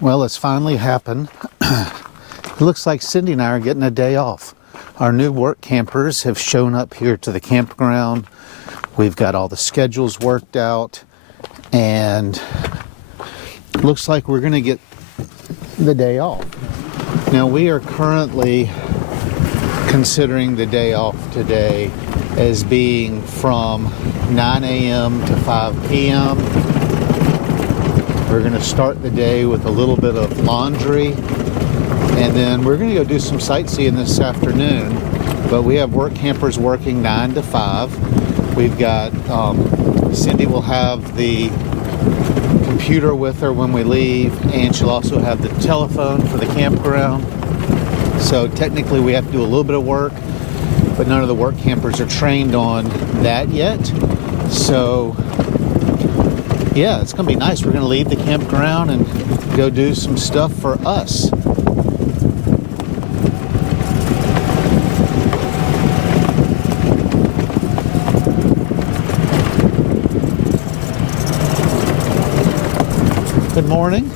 Well, it's finally happened. It looks like Cindy and I are getting a day off. Our new work campers have shown up here to the campground. We've got all the schedules worked out, and looks like we're going to get the day off. Now, we are currently considering the day off today as being from 9 a.m. to 5 p.m. We're going to start the day with a little bit of laundry, and then we're going to go do some sightseeing this afternoon. But we have work campers working 9 to 5. We've got, Cindy will have the computer with her when we leave, and she'll also have the telephone for the campground. So technically we have to do a little bit of work, but none of the work campers are trained on that yet. So yeah, it's going to be nice. We're going to leave the campground and go do some stuff for us. Good morning.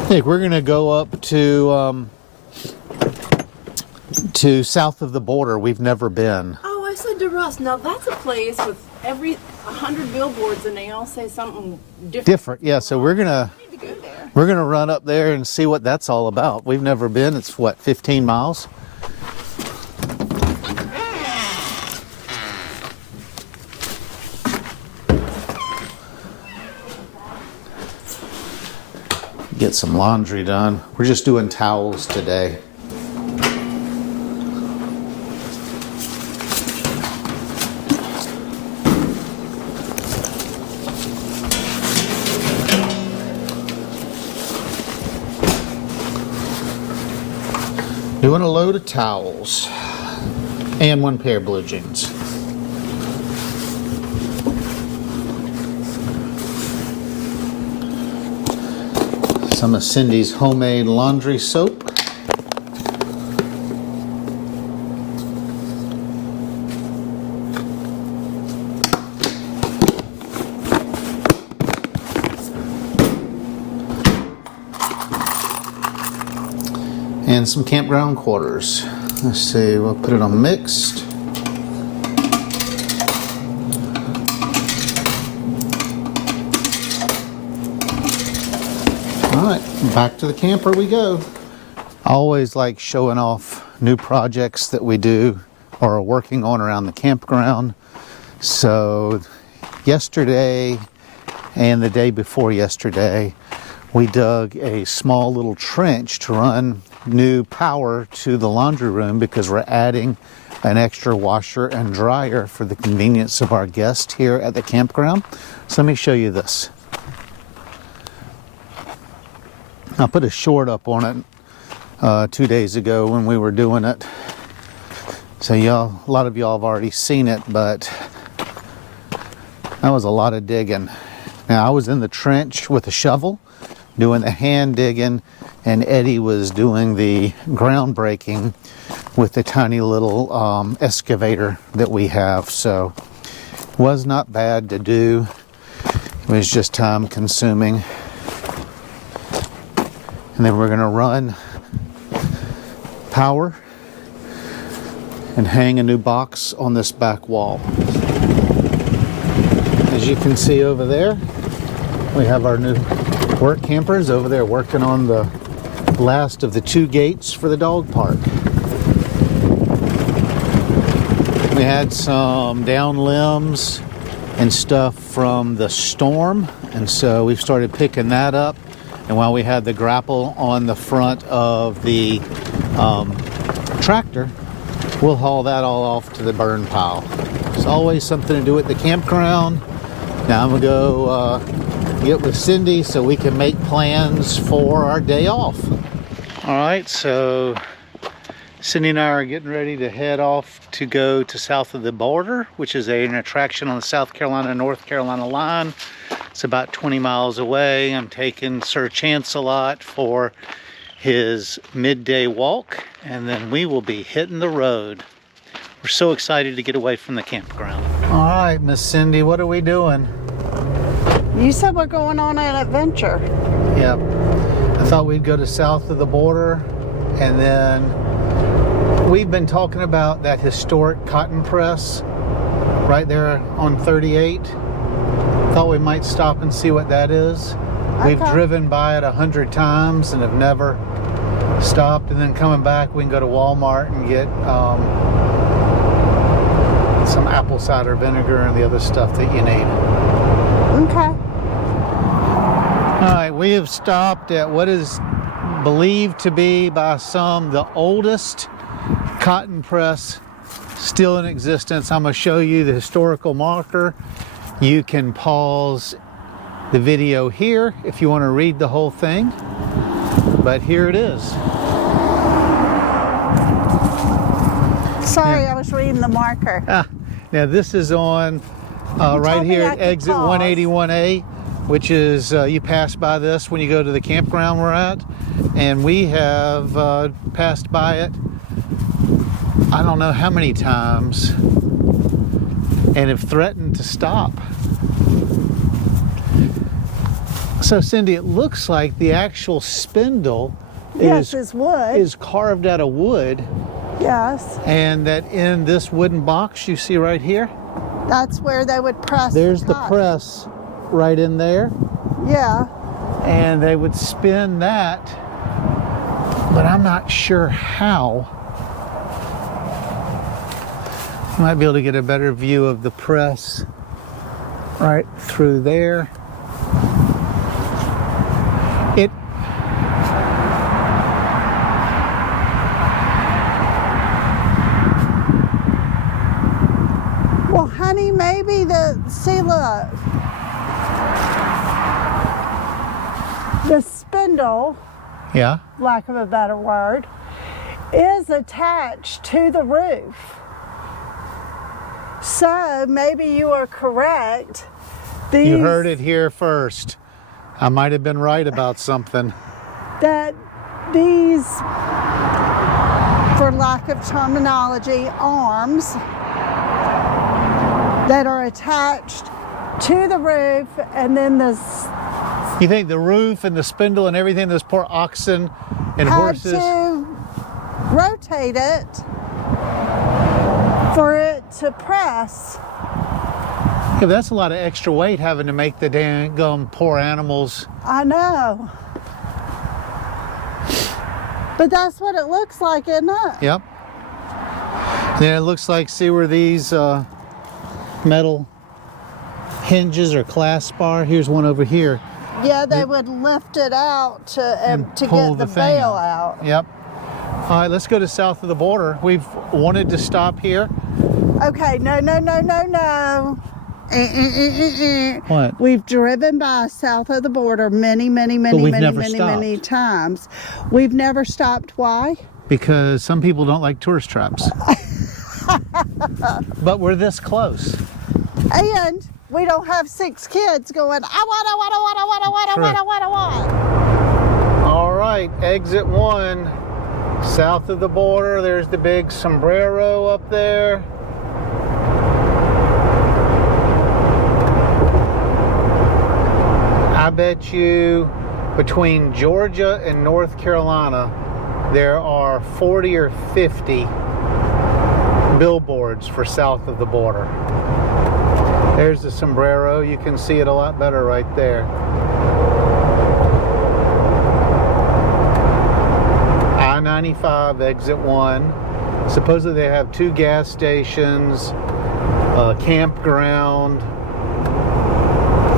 I think we're going to go up to south of the border. We've never been. Oh, I said to Russ, now that's a place with 100 billboards and they all say something different. Yeah, so we're gonna run up there and see what that's all about. We've never been. It's what, 15 miles? Get some laundry done. We're just doing towels today. Doing a load of towels and one pair of blue jeans. Some of Cindy's homemade laundry soap. And some campground quarters. Let's see, we'll put it on mixed. All right, back to the camper we go. I always like showing off new projects that we do or are working on around the campground. So yesterday and the day before yesterday, we dug a small little trench to run new power to the laundry room because we're adding an extra washer and dryer for the convenience of our guests here at the campground. So let me show you this. I put a short up on it 2 days ago when we were doing it. So a lot of y'all have already seen it, but that was a lot of digging. Now I was in the trench with a shovel doing the hand digging, and Eddie was doing the ground breaking with the tiny little excavator that we have. So it was not bad to do. It was just time consuming. And then we're going to run power and hang a new box on this back wall. As you can see over there, we have our new work campers over there working on the last of the 2 gates for the dog park. We had some down limbs and stuff from the storm, and so we've started picking that up. And while we had the grapple on the front of the tractor, we'll haul that all off to the burn pile. It's always something to do at the campground. Now I'm gonna go get with Cindy so we can make plans for our day off. All right, so Cindy and I are getting ready to head off to go to south of the border, which is an attraction on the South Carolina-North Carolina line. It's about 20 miles away. I'm taking Sir Chance-a-Lot for his midday walk, and then we will be hitting the road. We're so excited to get away from the campground. All right, Miss Cindy, what are we doing? You said we're going on an adventure. Yep. I thought we'd go to south of the border, and then we've been talking about that historic cotton press right there on 38. Thought we might stop and see what that is. We've Okay. driven by it 100 times and have never stopped. And then coming back, we can go to Walmart and get some apple cider vinegar and the other stuff that you need. Okay. All right, we have stopped at what is believed to be by some the oldest cotton press still in existence. I'm going to show you the historical marker. You can pause the video here if you want to read the whole thing, but here it is. Sorry, I was reading the marker. Now this is on right told me here I at could exit pause. 181A, which is you pass by this when you go to the campground we're at, and we have passed by it I don't know how many times and have threatened to stop. So Cindy, it looks like the actual spindle Yes, it's wood. is carved out of wood, Yes. and that in this wooden box you see right here, That's where they would press. there's the cotton. press right in there, Yeah. and they would spin that, but I'm not sure how. You might be able to get a better view of the press right through there. It Well, honey, maybe see, look. The spindle, yeah. lack of a better word, is attached to the roof. So maybe you are correct. You heard it here first. I might have been right about something. That these, for lack of terminology, arms that are attached to the roof, and then this You think the roof and the spindle and everything, those poor oxen and had horses? to rotate it for it to press. Yeah, but that's a lot of extra weight having to make the dang poor animals. I know. But that's what it looks like, isn't it? Yep. Then it looks like, see where these metal hinges or clasp bar? Here's one over here. Yeah, they would lift it out to pull get the thing veil out. Yep. All right, let's go to south of the border. We've wanted to stop here. Okay, no. What? We've driven by south of the border many never times. We've never stopped. Why? Because some people don't like tourist traps. But we're this close. And we don't have 6 kids going, I want. All right, exit 1, south of the border. There's the big sombrero up there. I bet you between Georgia and North Carolina, there are 40 or 50 billboards for south of the border. There's the sombrero. You can see it a lot better right there. I-95 exit 1. Supposedly they have 2 gas stations, a campground,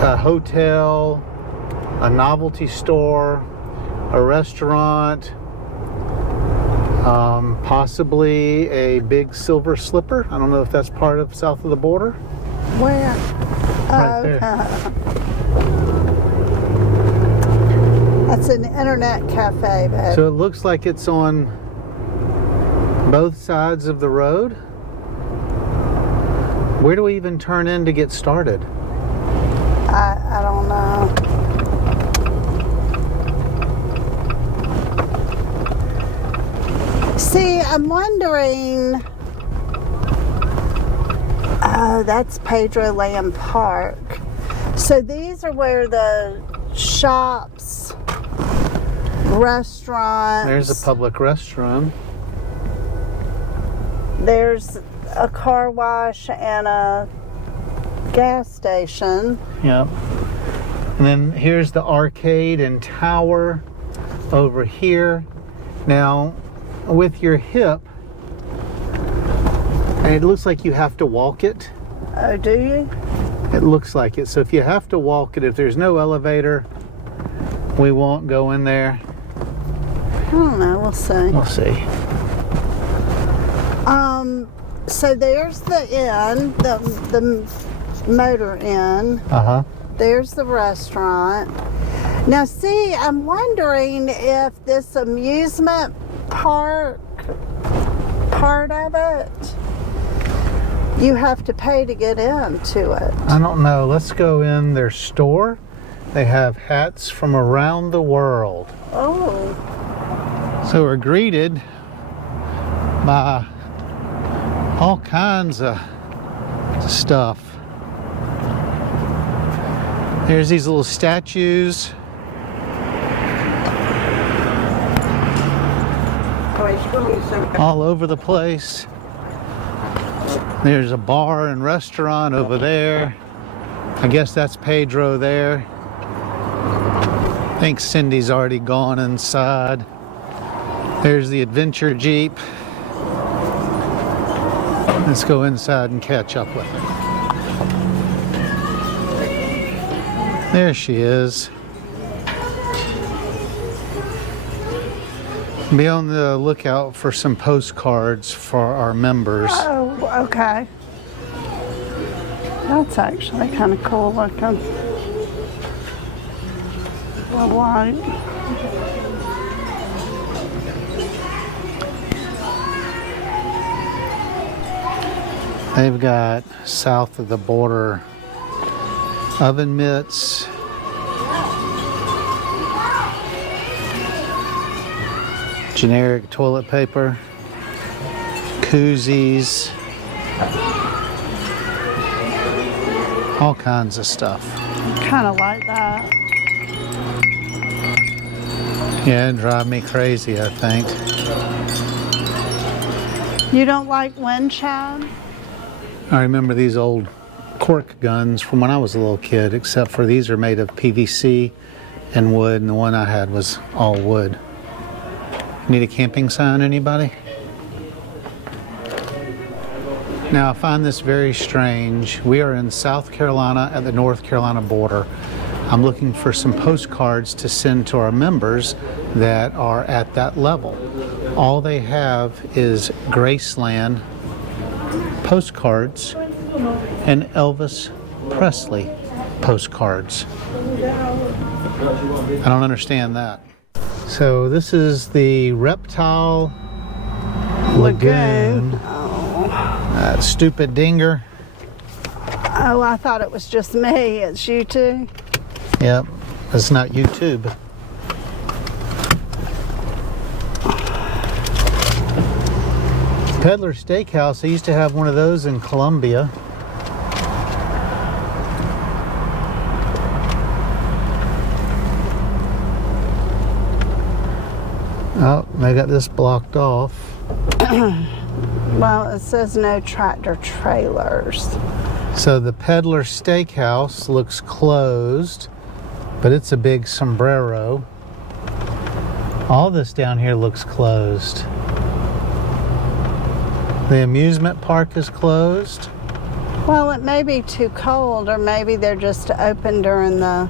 a hotel, a novelty store, a restaurant, possibly a big silver slipper. I don't know if that's part of south of the border. Where? Right there. That's an internet cafe, babe. So it looks like it's on both sides of the road. Where do we even turn in to get started? I don't know. See, I'm wondering. Oh, that's Pedro Land Park. So these are where the shops, restaurants. There's a public restroom. There's a car wash and a gas station. Yep. And then here's the arcade and tower over here. Now, with your hip, and it looks like you have to walk it. Oh, do you? It looks like it. So if you have to walk it, if there's no elevator, we won't go in there. I don't know. We'll see. We'll see. So there's the inn, the motor inn. Uh-huh. There's the restaurant. Now, see, I'm wondering if this amusement park part of it, you have to pay to get into it. I don't know. Let's go in their store. They have hats from around the world. Oh. So we're greeted by all kinds of stuff. There's these little statues. All over the place. There's a bar and restaurant over there. I guess that's Pedro there. I think Cindy's already gone inside. There's the adventure Jeep. Let's go inside and catch up with her. There she is. Be on the lookout for some postcards for our members. Oh, okay. That's actually kind of cool looking. The light. They've got south of the border oven mitts. Generic toilet paper. Koozies. All kinds of stuff. Kind of like that. Yeah, it'd drive me crazy, I think. You don't like wind chime? I remember these old cork guns from when I was a little kid, except for these are made of PVC and wood, and the one I had was all wood. Need a camping sign, anybody? Now, I find this very strange. We are in South Carolina at the North Carolina border. I'm looking for some postcards to send to our members that are at that level. All they have is Graceland postcards and Elvis Presley postcards. I don't understand that. So this is the Reptile Lagoon. Oh. That stupid dinger. Oh, I thought it was just me. It's you too. Yep, it's not YouTube. Peddler Steakhouse, I used to have one of those in Columbia. Oh, they got this blocked off. Well, it says no tractor trailers. So the Peddler Steakhouse looks closed, but it's a big sombrero. All this down here looks closed. The amusement park is closed. Well, it may be too cold, or maybe they're just open during the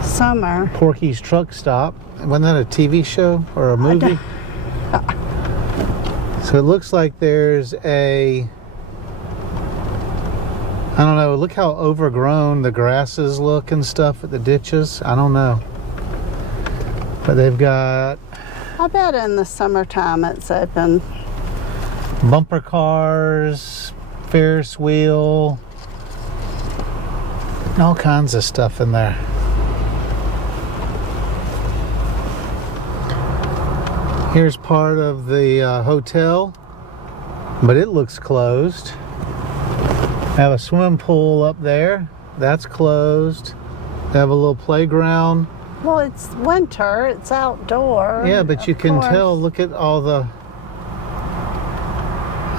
summer. Porky's Truck Stop. Wasn't that a TV show or a movie? So it looks like there's a, I don't know, look how overgrown the grasses look and stuff at the ditches. I don't know. But they've got, I bet in the summertime it's open. bumper cars, Ferris wheel, all kinds of stuff in there. Here's part of the hotel, but it looks closed. I have a swimming pool up there. that's closed. They have a little playground. Well, it's winter. It's outdoor. Yeah, but you of can course. tell. Look at all the.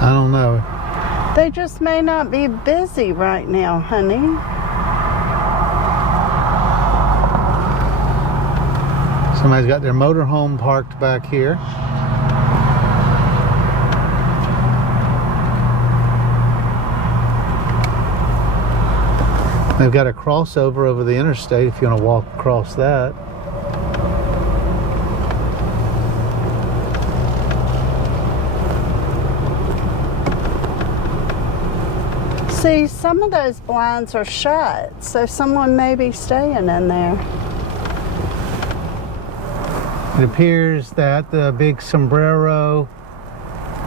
I don't know. They just may not be busy right now, honey. Somebody's got their motorhome parked back here. They've got a crossover over the interstate if you want to walk across that. See, some of those blinds are shut, so someone may be staying in there. It appears that the big sombrero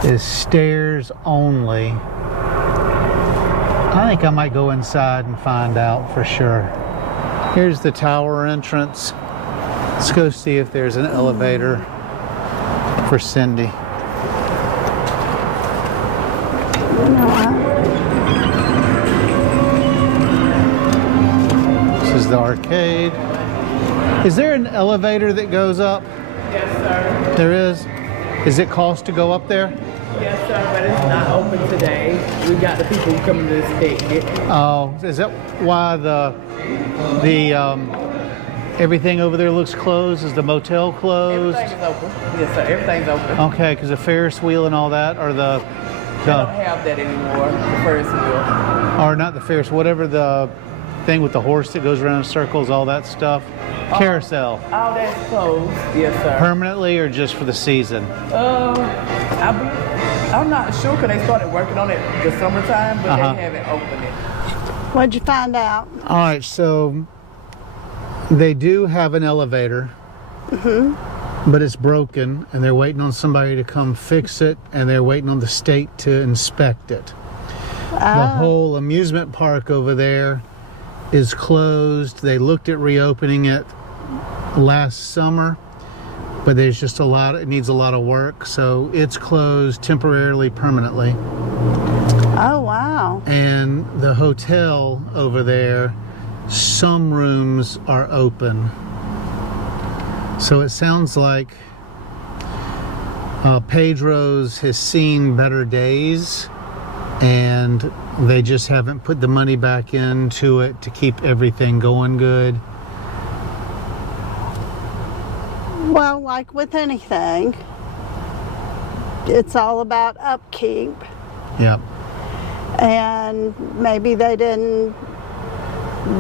is stairs only. I think I might go inside and find out for sure. Here's the tower entrance. Let's go see if there's an elevator for Cindy. You know what? This is the arcade. Is there an elevator that goes up? Yes, sir. There is. Is it cost to go up there? Yes, sir, but it's not open today. We got the people coming to this picnic. Oh, is that why the everything over there looks closed? Is the motel closed? Everything is open. Yes, sir, everything's open. Okay, because the Ferris wheel and all that, or They don't have that anymore, the Ferris wheel. or not the Ferris, whatever the thing with the horse that goes around in circles, all that stuff. Carousel. All that's closed. Yes, sir. Permanently or just for the season? I'm not sure because they started working on it the summertime, but Uh-huh. they haven't opened it. What'd you find out? All right, so they do have an elevator, but it's broken, and they're waiting on somebody to come fix it, and they're waiting on the state to inspect it. The whole amusement park over there is closed. They looked at reopening it last summer, but there's just it needs a lot of work, so it's closed temporarily, permanently. Oh, wow. And the hotel over there, some rooms are open. So it sounds like Pedro's has seen better days, and they just haven't put the money back into it to keep everything going good. Well, like with anything, it's all about upkeep. Yep. And maybe they didn't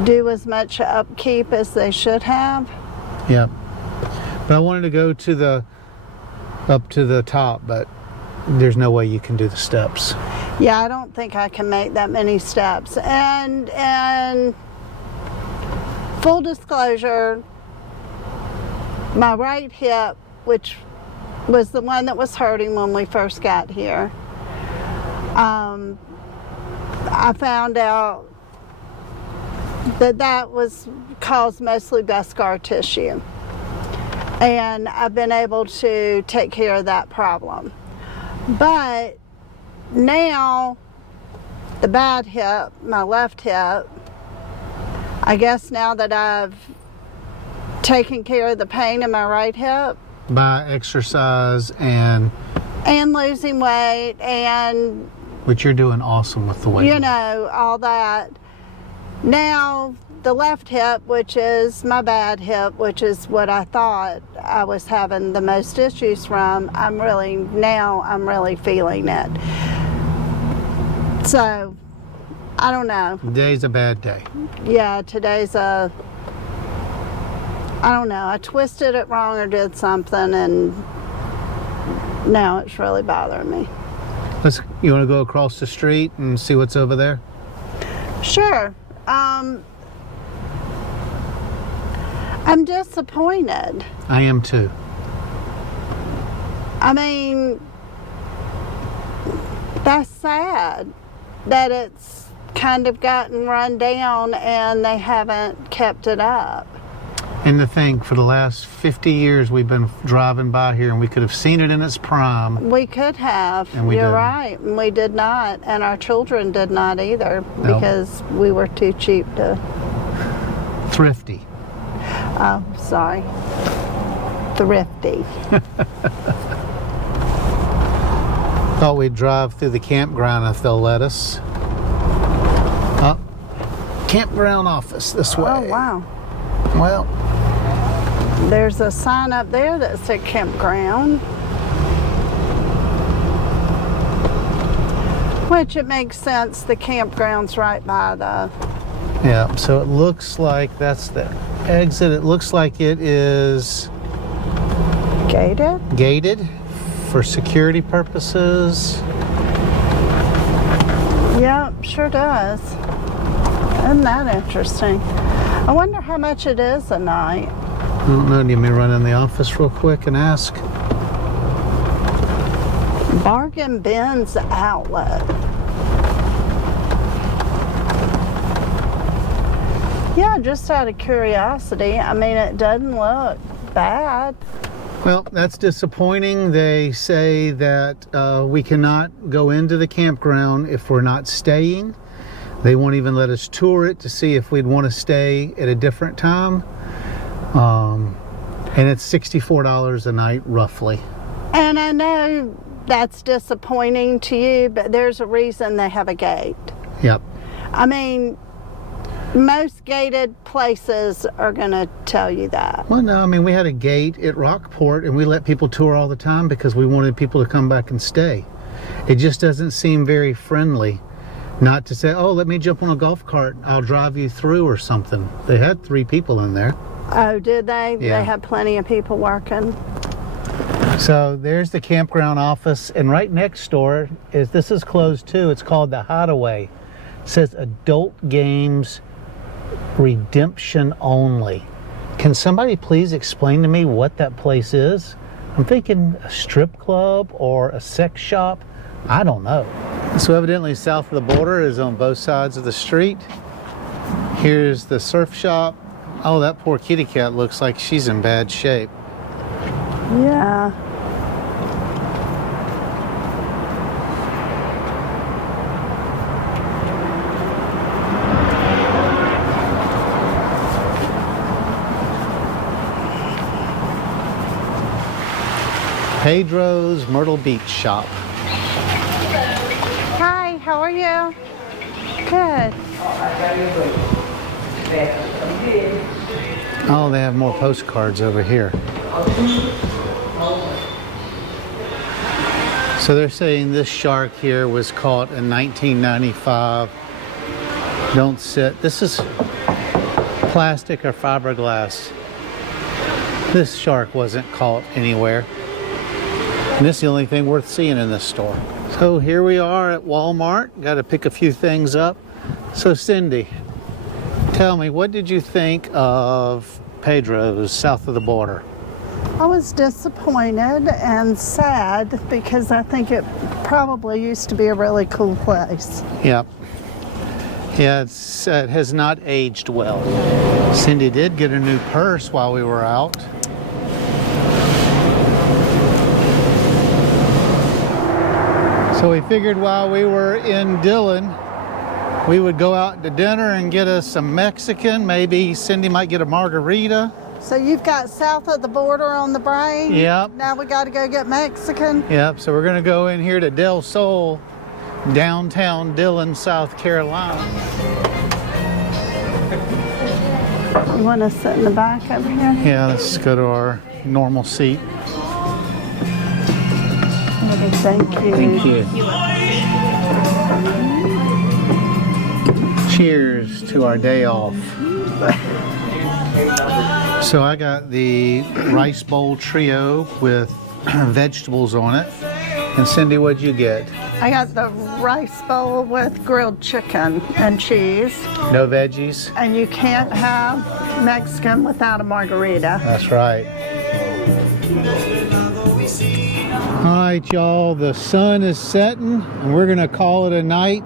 do as much upkeep as they should have. Yep. But I wanted to go to up to the top, but there's no way you can do the steps. Yeah, I don't think I can make that many steps. And full disclosure, my right hip, which was the one that was hurting when we first got here, I found out that was caused mostly by scar tissue. And I've been able to take care of that problem. But now, the bad hip, my left hip, I guess now that I've taken care of the pain in my right hip, By exercise and losing weight and, which you're doing awesome with the weight. you know, all that. Now, the left hip, which is my bad hip, which is what I thought I was having the most issues from, I'm really feeling it. So, I don't know. Today's a bad day. Yeah, today's I don't know. I twisted it wrong or did something, and now it's really bothering me. You want to go across the street and see what's over there? Sure. I'm disappointed. I am too. I mean, that's sad that it's kind of gotten run down and they haven't kept it up. And to think, for the last 50 years, we've been driving by here, and we could have seen it in its prime. We could have. And we You're didn't. right. And we did not. And our children did not either No. because we were too cheap to. Thrifty. Oh, sorry. Thrifty. Thought we'd drive through the campground if they'll let us. Oh, campground office this way. Oh, wow. Well, There's a sign up there that said campground. Which it makes sense. The campground's right by the. yeah, so it looks like that's the exit. It looks like it is Gated? gated for security purposes. Yep, sure does. Isn't that interesting? I wonder how much it is a night. I don't know. Do you want me to run in the office real quick and ask? Bargain Bins Outlet. Yeah, just out of curiosity. I mean, it doesn't look bad. Well, that's disappointing. They say that we cannot go into the campground if we're not staying. They won't even let us tour it to see if we'd want to stay at a different time. And it's $64 a night, roughly. And I know that's disappointing to you, but there's a reason they have a gate. Yep. I mean, most gated places are going to tell you that. Well, no, I mean, we had a gate at Rockport, and we let people tour all the time because we wanted people to come back and stay. It just doesn't seem very friendly. Not to say, oh, let me jump on a golf cart, I'll drive you through or something. They had 3 people in there. Oh, did they? Yeah. They had plenty of people working. So there's the campground office, and right next door is, this is closed too, it's called the Hideaway. It says adult games redemption only. Can somebody please explain to me what that place is? I'm thinking a strip club or a sex shop. I don't know. So evidently south of the border is on both sides of the street. Here's the surf shop. Oh, that poor kitty cat looks like she's in bad shape. Yeah. Pedro's Myrtle Beach shop. Hi, how are you? Good. Oh, they have more postcards over here. So they're saying this shark here was caught in 1995. Don't sit. This is plastic or fiberglass. This shark wasn't caught anywhere. And this is the only thing worth seeing in this store. So here we are at Walmart. Got to pick a few things up. So Cindy, tell me, what did you think of Pedro's south of the border? I was disappointed and sad because I think it probably used to be a really cool place. Yep. Yeah, it has not aged well. Cindy did get a new purse while we were out. So we figured while we were in Dillon, we would go out to dinner and get us some Mexican. Maybe Cindy might get a margarita. So you've got south of the border on the brain? Yep. Now we got to go get Mexican? Yep, so we're gonna go in here to Del Sol, downtown Dillon, South Carolina. You want to sit in the back over here? Yeah, let's go to our normal seat. Thank you. Thank you. Cheers to our day off. So I got the rice bowl trio with vegetables on it. And Cindy, what'd you get? I got the rice bowl with grilled chicken and cheese. No veggies? And you can't have Mexican without a margarita. That's right. All right, y'all, the sun is setting and we're gonna call it a night.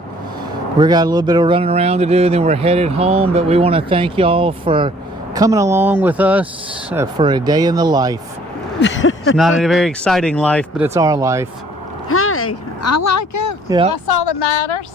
We got a little bit of running around to do, then we're headed home, but we want to thank y'all for coming along with us for a day in the life. It's not a very exciting life, but it's our life. Hey, I like it. Yeah. That's all that matters.